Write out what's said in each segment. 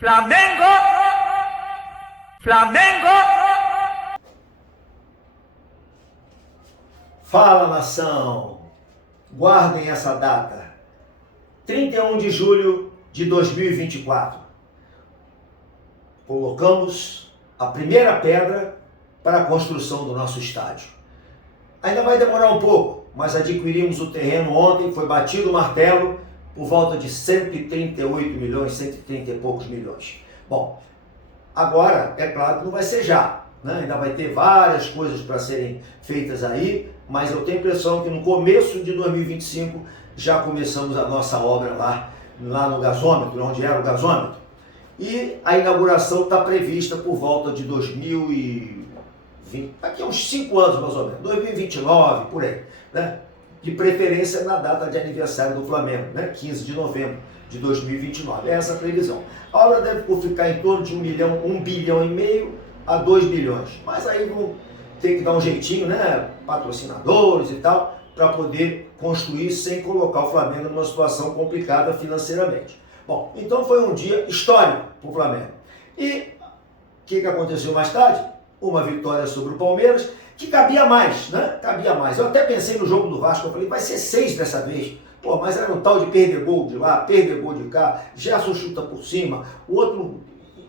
Flamengo! Flamengo! Fala, nação! Guardem essa data. 31 de julho de 2024. Colocamos a primeira pedra para a construção do nosso estádio. Ainda vai demorar um pouco, mas adquirimos o terreno ontem, foi batido o martelo, por volta de 138 milhões, 130 e poucos milhões. Bom, agora, é claro que não vai ser já, né? Ainda vai ter várias coisas para serem feitas aí, mas eu tenho a impressão que no começo de 2025 já começamos a nossa obra lá no gasômetro, onde era o gasômetro. E a inauguração está prevista por volta de 2020, daqui a uns 5 anos mais ou menos, 2029, por aí, né? De preferência na data de aniversário do Flamengo, né? 15 de novembro de 2029. É essa a previsão. A obra deve ficar em torno de 1 bilhão e meio a 2 bilhões. Mas aí vão ter que dar um jeitinho, né? Patrocinadores e tal, para poder construir sem colocar o Flamengo numa situação complicada financeiramente. Bom, então foi um dia histórico para o Flamengo. E o que aconteceu mais tarde? Uma vitória sobre o Palmeiras, que cabia mais, né? Cabia mais. Eu até pensei no jogo do Vasco, eu falei, vai ser 6 dessa vez. Pô, mas era um tal de perder gol de lá, perder gol de cá, Gerson chuta por cima, o outro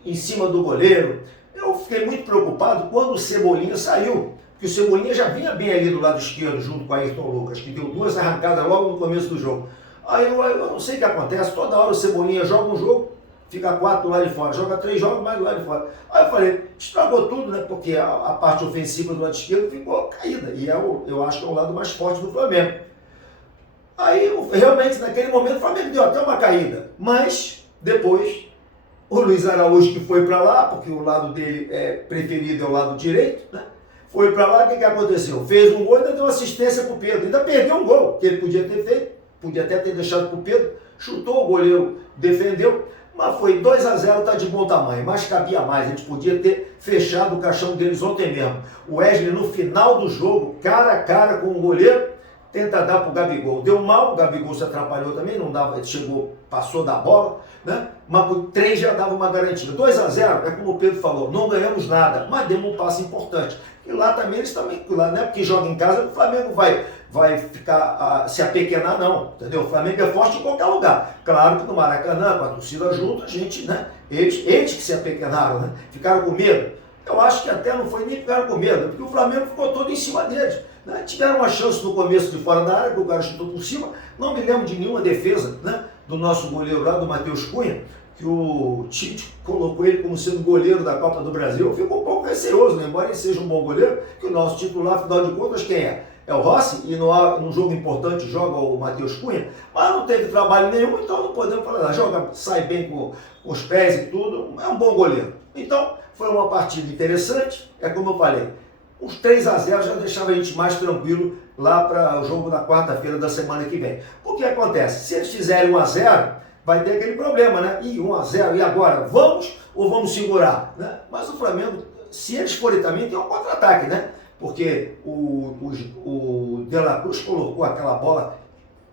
em cima do goleiro. Eu fiquei muito preocupado quando o Cebolinha saiu, porque o Cebolinha já vinha bem ali do lado esquerdo, junto com o Ayrton Lucas, que deu 2 arrancadas logo no começo do jogo. Aí eu não sei o que acontece, toda hora o Cebolinha joga um jogo, fica 4 do lado de fora, joga 3 jogos mais do lado de fora. Aí eu falei, estragou tudo, né? Porque a parte ofensiva do lado esquerdo ficou caída. E eu acho que é o lado mais forte do Flamengo. Aí, realmente, naquele momento, o Flamengo deu até uma caída. Mas, depois, o Luiz Araújo, que foi para lá, porque o lado dele preferido é o lado direito, né? Foi para lá, o que aconteceu? Fez um gol e ainda deu assistência para o Pedro. Ainda perdeu um gol, que ele podia ter feito, podia até ter deixado para o Pedro. Chutou, o goleiro defendeu. Mas foi 2-0, tá de bom tamanho, mas cabia mais, a gente podia ter fechado o caixão deles ontem mesmo. O Wesley no final do jogo, cara a cara com o goleiro, tenta dar pro Gabigol. Deu mal, o Gabigol se atrapalhou também, não dava, ele chegou, passou da bola, né? Mas por 3 já dava uma garantia. 2-0, é como o Pedro falou, não ganhamos nada, mas demos um passo importante. E lá também, eles também, lá não é porque joga em casa, o Flamengo vai ficar se apequenar, não, entendeu? O Flamengo é forte em qualquer lugar. Claro que no Maracanã, com a torcida junto, a gente, né? Eles que se apequenaram, né? Ficaram com medo. Eu acho que até não foi nem ficaram com medo, porque o Flamengo ficou todo em cima deles. Né? Tiveram uma chance no começo de fora da área, que o cara chutou por cima. Não me lembro de nenhuma defesa, né? Do nosso goleiro lá, do Matheus Cunha, que o Tite colocou ele como sendo goleiro da Copa do Brasil. Ficou um pouco receoso, né? Embora ele seja um bom goleiro, que o nosso titular, afinal de contas, quem é? É o Rossi, e num jogo importante joga o Matheus Cunha, mas não teve trabalho nenhum, então não podemos falar nada. Joga, sai bem com os pés e tudo, é um bom goleiro. Então, foi uma partida interessante, é como eu falei, uns 3-0 já deixava a gente mais tranquilo lá para o jogo da quarta-feira da semana que vem. O que acontece? Se eles fizerem 1-0, vai ter aquele problema, né? E 1-0, e agora? Vamos ou vamos segurar? Né? Mas o Flamengo, se eles forem também, tem um contra-ataque, né? Porque o De La Cruz colocou aquela bola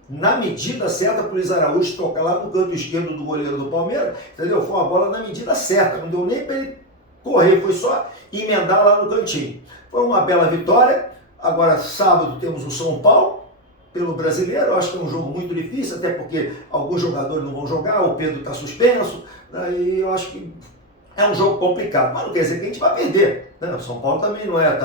na medida certa para o Luiz Araújo tocar lá no canto esquerdo do goleiro do Palmeiras, entendeu? Foi uma bola na medida certa, não deu nem para ele correr, foi só emendar lá no cantinho. Foi uma bela vitória. Agora, sábado, temos o São Paulo pelo Brasileiro. Eu acho que é um jogo muito difícil, até porque alguns jogadores não vão jogar, o Pedro está suspenso, né? E eu acho que é um jogo complicado, mas não quer dizer que a gente vai perder, né? O São Paulo também não é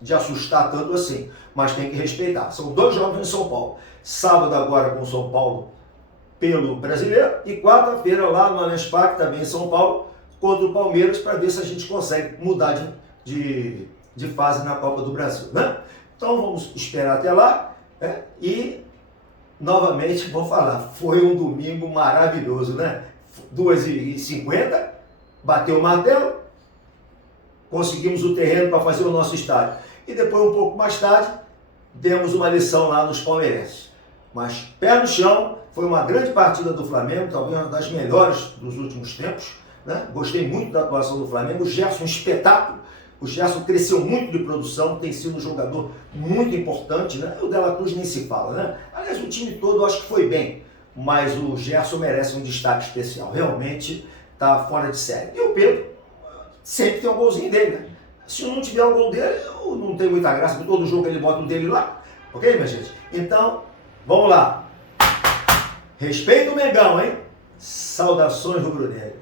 de assustar tanto assim, mas tem que respeitar. São 2 jogos em São Paulo. Sábado agora com o São Paulo pelo Brasileiro e quarta-feira lá no Allianz Parque, também em São Paulo, contra o Palmeiras, para ver se a gente consegue mudar de fase na Copa do Brasil, né? Então vamos esperar até lá, né? E novamente vou falar, foi um domingo maravilhoso, né? 2h50, bateu o martelo, conseguimos o terreno para fazer o nosso estádio. E depois, um pouco mais tarde, demos uma lição lá nos palmeirenses. Mas pé no chão, foi uma grande partida do Flamengo, talvez uma das melhores dos últimos tempos, né? Gostei muito da atuação do Flamengo. O Gerson, um espetáculo. O Gerson cresceu muito de produção, tem sido um jogador muito importante, né? O De La Cruz nem se fala, né? Aliás, o time todo eu acho que foi bem, mas o Gerson merece um destaque especial. Realmente tá fora de série. E o Pedro sempre tem um golzinho dele, né? Se não tiver o gol dele, não tem muita graça, porque todo jogo ele bota um dele lá. Ok, minha gente? Então, vamos lá. Respeita o Mengão, hein? Saudações rubro-negro.